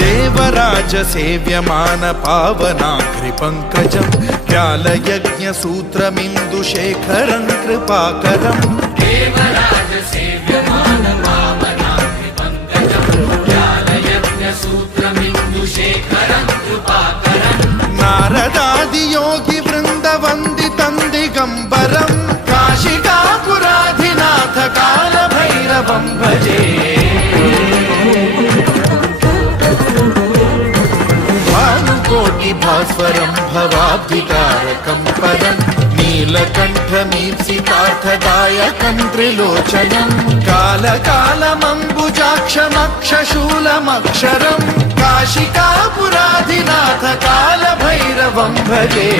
देवराज सेव्यमान पावनाघ्रि पंकजं व्यालयज्ञ सूत्रमिन्दुशेखरं कृपाकरं देवराज सेव्यमान पावनाघ्रि पंकजं व्यालयज्ञ सूत्रमिन्दुशेखरं कृपाकरं नारदादि योगी वृंद वंदितं दिगंबरं काशिकापुराधिनाथ काल भैरवं भजे भानुकोटि भास्वरं भवाब्धिकारकं परं नीलकण्ठमीप्सितार्थदायकं त्रिलोचनं कालकालमम्बुजाक्षमक्षशूलमक्षरं काशिकापुराधिनाथ काल भैरवं भजे।